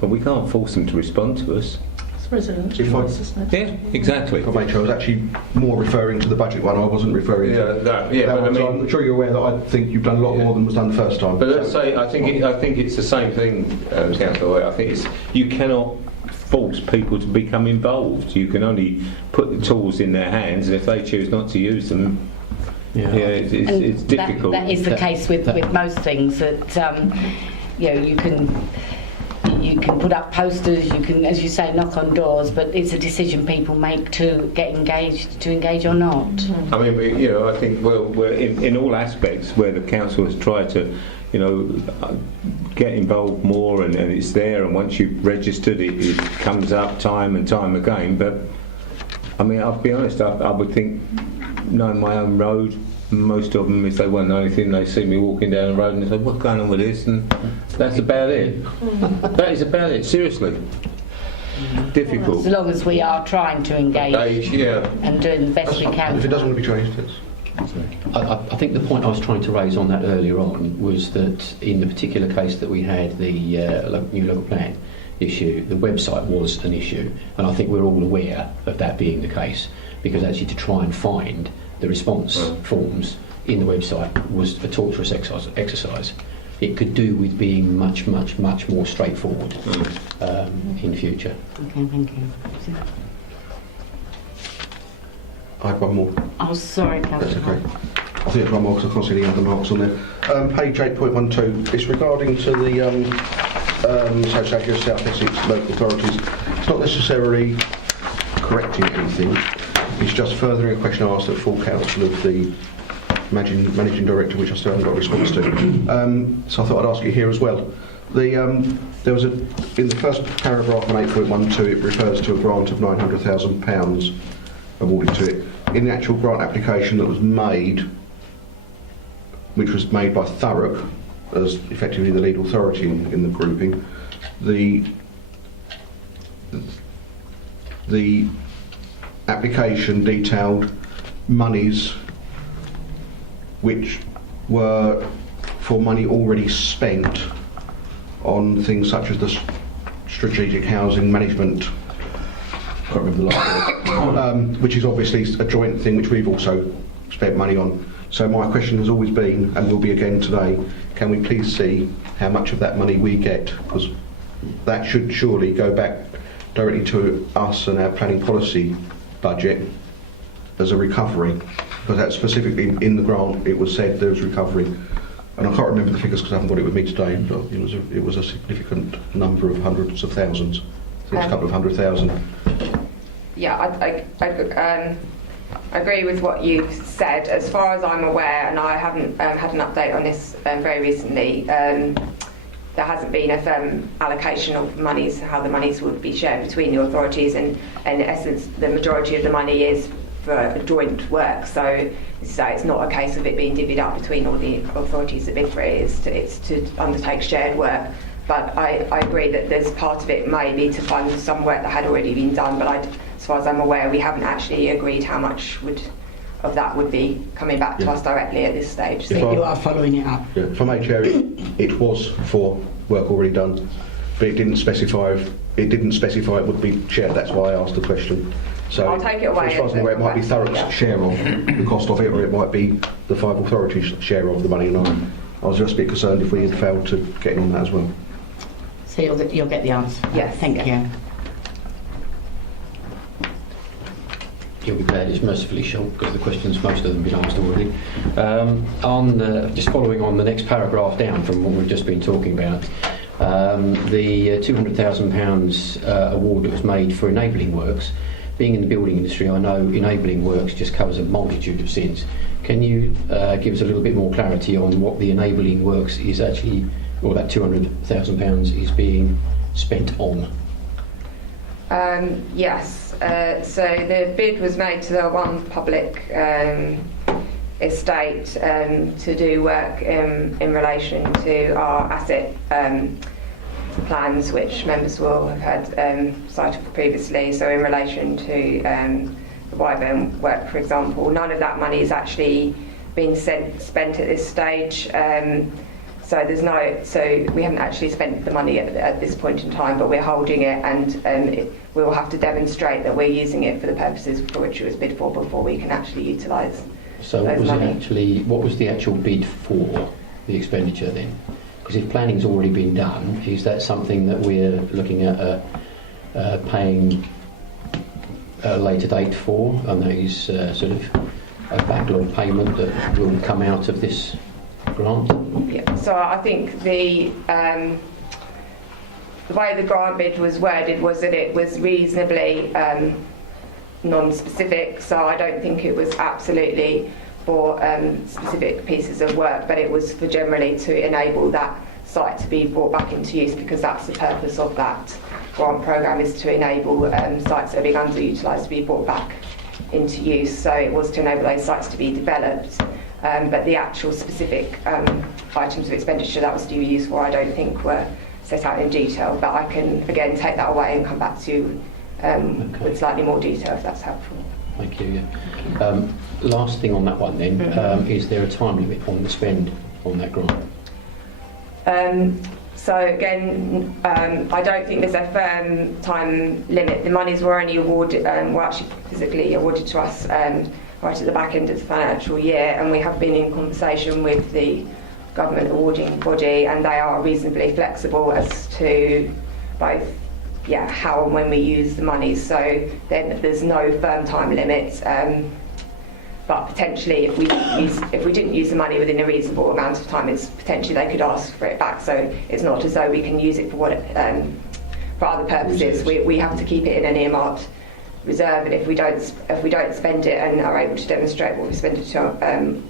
but we can't force them to respond to us. It's residential If I- voice, isn't it? Yeah, exactly. I make sure I was actually more referring to the budget one. I wasn't referring to But that I one. So mean, I'm sure you're aware that I think you've done a lot more than was done the first time. but let's say I think it's the same thing, Councillor. I think you cannot force people to become involved. You can only put the tools in their hands, and if they choose not to use them, it's difficult. That is the case with most things. That you can put up posters, you can, as you say, knock on doors, but it's a decision people make to get engaged, to engage or not. I mean, I think we're in all aspects where the council has tried to, get involved more, and it's there, and once you've registered it comes up time and time again. But I mean, I'll be honest, I would think, knowing my own road, most of them, if they won't know anything, they see me walking down the road and they say, what's going on with this? And that's about it. That is about it, seriously. Difficult. As long as we are trying to engage and doing the best we can. If it doesn't want to be changed, it's... I think the point I was trying to raise on that earlier on was that in the particular case that we had the new local plan issue, the website was an issue, and I think we're all aware of that being the case, because actually to try and find the response forms in the website was a torturous exercise. It could do with being much more straightforward in future. Okay, thank you. I have one more. Oh, sorry, That's Councillor. okay. I think there's one more because I can't see any other marks on there. Page 8.12, it's regarding to the Association of South Essex Local Authorities. It's not necessarily correcting anything, it's just furthering a question I asked at full council of the managing director, which I still haven't got a response to. So I thought I'd ask you here as well. There was in the first paragraph on 8.12, it refers to a grant of £900,000 awarded to it. In the actual grant application that was made, which was made by Thurrock as effectively the lead authority in the grouping, the application detailed monies which were for money already spent on things such as the strategic housing management, I can't remember the last word, which is obviously a joint thing which we've also spent money on. So my question has always been, and will be again today, can we please see how much of that money we get? Because that should surely go back directly to us and our planning policy budget as a recovery, because that's specifically in the grant it was said there was recovery. And I can't remember the figures because I haven't got it with me today, but it was a significant number of hundreds of thousands. I think it's a couple of 100,000. Yeah, I agree with what you've said. As far as I'm aware, and I haven't had an update on this very recently, there hasn't been a firm allocation of monies, how the monies would be shared between the authorities, and in essence the majority of the money is for joint work. So it's not a case of it being divvied up between all the authorities that bid for it. It's to undertake shared work. But I agree that there's part of it may be to fund some work that had already been done, but as far as I'm aware, we haven't actually agreed how much of that would be coming back to us directly at this stage. So you are following it up? Yeah, if I may, Chair, it was for work already done, but it didn't specify it would be shared. That's why I asked the question. So I'll take it away. As far as I'm aware, it might be Thurrock's share of the cost of it, or it might be the 5 authorities' share of the money. And I was just a bit concerned if we had failed to get in on that as well. So you'll get the answer. Yes. Thank you. You'll be glad it's mercifully short because the questions, most of them, have been asked already. Just following on the next paragraph down from what we've just been talking about, the £200,000 award that was made for enabling works. Being in the building industry, I know enabling works just covers a multitude of sins. Can you give us a little bit more clarity on what the enabling works is actually, or that £200,000 is being spent on? Yes. So the bid was made to the one public estate to do work in relation to our asset plans, which members will have had sight of previously. So in relation to the Wyvern work, for example, none of that money is actually been spent at this stage. So we haven't actually spent the money at this point in time, but we're holding it, and we will have to demonstrate that we're using it for the purposes for which it was bid for before we can actually utilise. So what was the actual bid for the expenditure then? Because if planning's already been done, is that something that we're looking at paying a later date for, and that is sort of a backlog payment that will come out of this grant? Yeah. So I think the way the grant bid was worded was that it was reasonably non-specific. So I don't think it was absolutely for specific pieces of work, but it was for generally to enable that site to be brought back into use, because that's the purpose of that grant programme, is to enable sites that are being underutilised to be brought back into use. So it was to enable those sites to be developed, but the actual specific items of expenditure that was to be used for, I don't think were set out in detail, but I can again take that away and come back to you with slightly more detail if that's helpful. Thank you. Yeah. Last thing on that one then, is there a time limit on the spend on that grant? So again, I don't think there's a firm time limit. The monies were only awarded, were actually physically awarded to us right at the back end of the financial year, and we have been in conversation with the government awarding body, and they are reasonably flexible as to both how and when we use the money. So then there's no firm time limit. But potentially, if we didn't use the money within a reasonable amount of time, it's potentially they could ask for it back. So it's not as though we can use it for for other purposes. We have to keep it in an earmarked reserve, and if we don't spend it and are able to demonstrate what we spend it on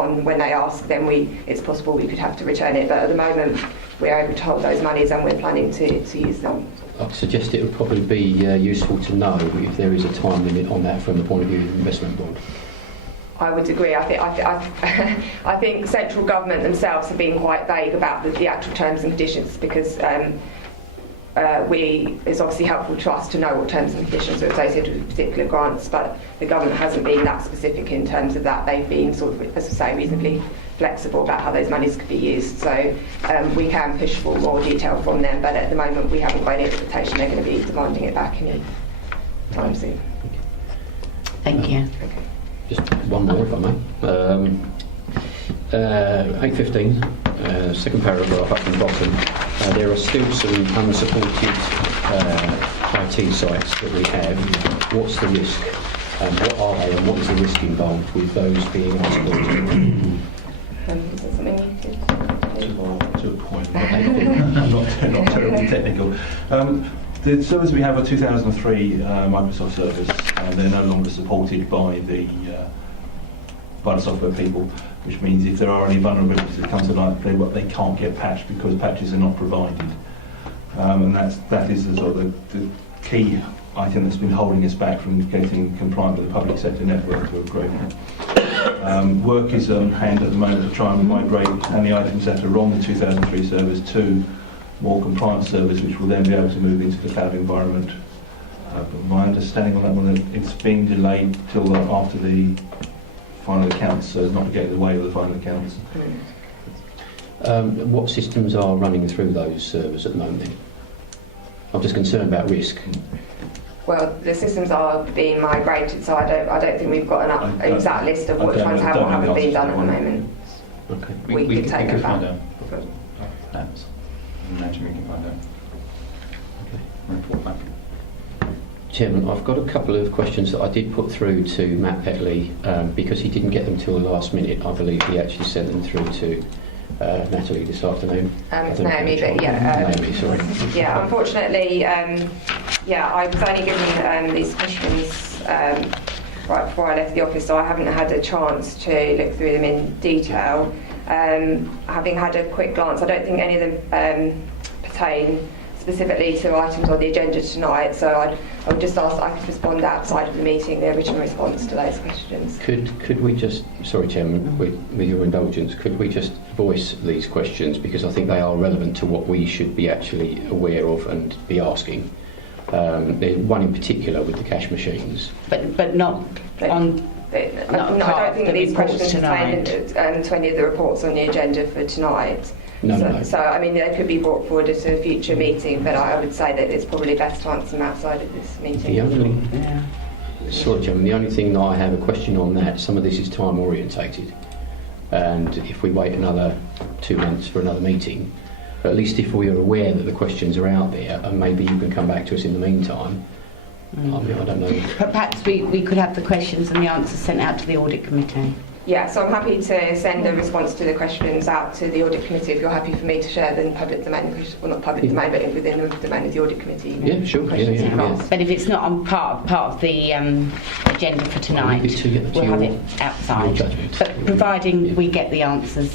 on when they ask, then it's possible we could have to return it. But at the moment, we're able to hold those monies and we're planning to use them. I'd suggest it would probably be useful to know if there is a time limit on that from the point of view of the investment board. I would agree. I think central government themselves have been quite vague about the actual terms and conditions, because it's obviously helpful to us to know what terms and conditions are associated with particular grants, but the government hasn't been that specific in terms of that. They've been sort of, as I say, reasonably flexible about how those monies could be used. So we can push for more detail from them, but at the moment we haven't got any expectation they're going to be demanding it back any time soon. Thank you. Okay. Just one more, if I may. 8.15, second paragraph up from the bottom. There are still some unsupported IT sites that we have. What's the risk? What are they, and what is the risk involved with those being unsupported? Is there something you could To a point. I'm not terribly technical. The servers we have are 2003 Microsoft servers, and they're no longer supported by the software people, which means if there are any vulnerabilities that come to light, they can't get patched because patches are not provided. And that is the sort of the key item that's been holding us back from getting compliant with the public sector network to upgrade. Work is on hand at the moment to try and migrate any items that are on the 2003 servers to more compliant servers, which will then be able to move into the cloud environment. But my understanding on that one, it's being delayed till after the final accounts, so it's not getting in the way of the final accounts. What systems are running through those servers at the moment then? I'm just concerned about risk. Well, the systems are being migrated, so I don't think we've got an exact list of which ones have or haven't been done at the moment. Okay. We could take can it back. find out. Perhaps. Imagine we can find out. Okay. Report back. Chairman, I've got a couple of questions that I did put through to Matt Petley because he didn't get them till the last minute. I believe he actually sent them through to Natalie this afternoon. It's Naomi, but yeah. Naomi, sorry. Yeah, unfortunately, I was only given these questions right before I left the office, so I haven't had a chance to look through them in detail. Having had a quick glance, I don't think any of them pertain specifically to items on the agenda tonight, so I would just ask that I could respond outside of the meeting, the written response to those questions. Could we just, sorry Chairman, with your indulgence, could we just voice these questions, because I think they are relevant to what we should be actually aware of and be asking. There's one in particular with the cash machines. But not on... I don't think these questions pertain to any of the reports on the agenda for tonight. No. So, I mean, they could be brought forward at a future meeting, but I would say that it's probably best to answer them outside of this meeting. Sorry, Chairman, the only thing that I have a question on that, some of this is time orientated, and if we wait another 2 months for another meeting, at least if we are aware that the questions are out there, and maybe you can come back to us in the meantime. I mean, I don't know. But perhaps we could have the questions and the answers sent out to the Audit Committee. Yeah, so I'm happy to send a response to the questions out to the Audit Committee if you're happy for me to share the public domain, well not public domain, but within the domain of the Audit Committee. Yeah, sure. Yeah. But if it's not on part of the agenda for tonight, we'll have it outside. But providing we get the answers,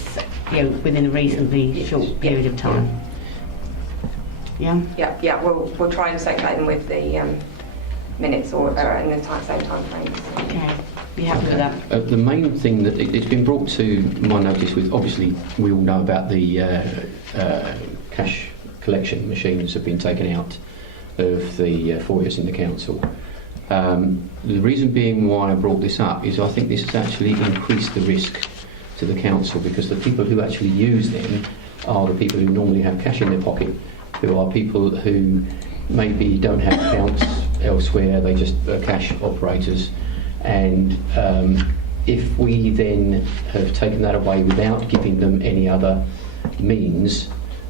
within a reasonably short period of time. Yeah. Yeah. We'll try and soak that in with the minutes or in the same time frames. Okay. You happy with that? The main thing that it's been brought to my notice with, obviously we all know about the cash collection machines have been taken out of the foyers in the council. The reason being why I brought this up is I think this has actually increased the risk to the council, because the people who actually use them are the people who normally have cash in their pocket, who are people who maybe don't have accounts elsewhere, they just are cash operators. And if we then have taken that away without giving them any other means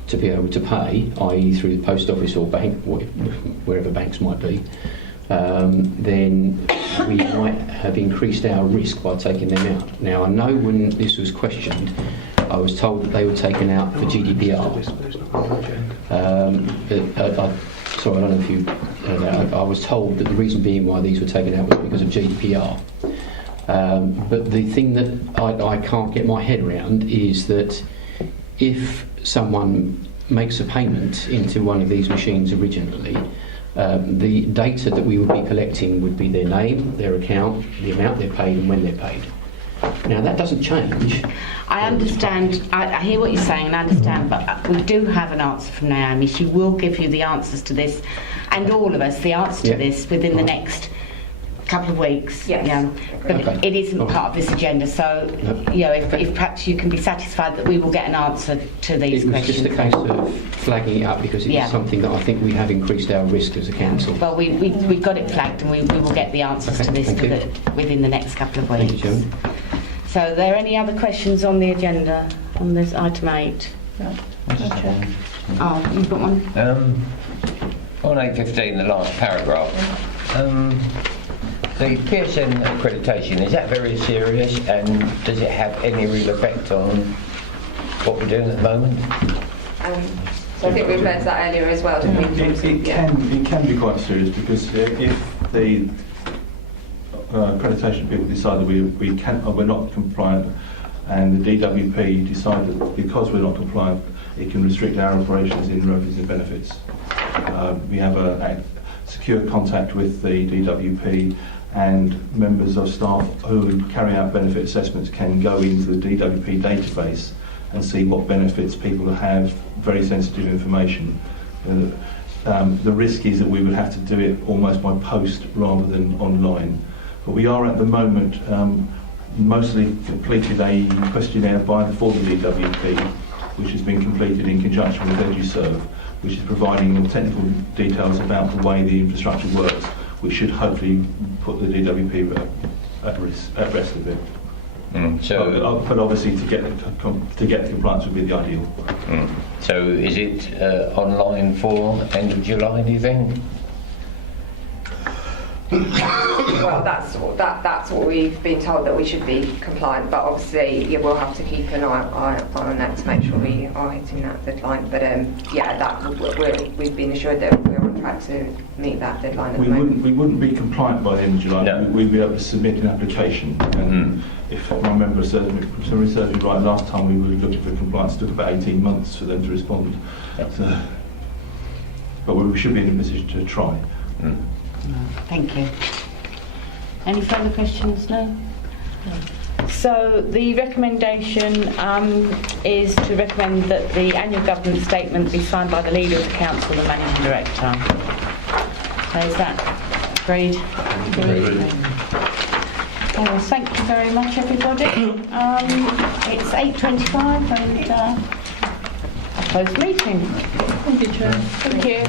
to be able to pay, i.e. through the post office or bank, wherever banks might be, then we might have increased our risk by taking them out. Now, I know when this was questioned, I was told that they were taken out for GDPR. Sorry, I don't know if you heard that. I was told that the reason being why these were taken out was because of GDPR. But the thing that I can't get my head around is that if someone makes a payment into one of these machines originally, the data that we would be collecting would be their name, their account, the amount they're paid and when they're paid. Now that doesn't change. I understand, I hear what you're saying and I understand, but we do have an answer from Naomi. She will give you the answers to this, and all of us the answer to this within the next couple of weeks. Yes. Yeah. But Okay. it isn't part of this agenda, so if perhaps you can be satisfied that we will get an answer to these It was questions. just a case of flagging it up because it is something that I think we have increased our risk as a council. Well, we've got it flagged and we will get the answers to this within the next couple of weeks. Thank you, Chairman. So are there any other questions on the agenda on this item 8? No. Oh, you've got one? On 8.15, the last paragraph, the PSN accreditation, is that very serious, and does it have any real effect on what we're doing at the moment? So I think we referred to that earlier as well, didn't we? It can be quite serious, because if the accreditation people decide that we're not compliant, and the DWP decide that because we're not compliant, it can restrict our operations in revenues and benefits. We have a secure contact with the DWP, and members of staff who carry out benefit assessments can go into the DWP database and see what benefits people have, very sensitive information. The risk is that we would have to do it almost by post rather than online. But we are at the moment mostly completed a questionnaire for the DWP, which has been completed in conjunction with EduServe, which is providing more technical details about the way the infrastructure works, which should hopefully put the DWP at rest a bit. But obviously to get the compliance would be the ideal. So is it online for end of July, do you think? Well, that's what we've been told, that we should be compliant, but obviously we'll have to keep an eye on that to make sure we are hitting that deadline. But we've been assured that we're on track to meet that deadline at the moment. We wouldn't be compliant by the end of July. No. We'd be able to submit an application. And if my memory serves me right, last time we were looking for compliance, it took about 18 months for them to respond. So, but we should be in a position to try. Thank you. Any further questions? No? So the recommendation is to recommend that the annual governance statement be signed by the leader of the council, the managing director. So is that agreed? Well, thank you very much, everybody. It's 8:25 and I close the meeting. Thank you, Chair. Thank you.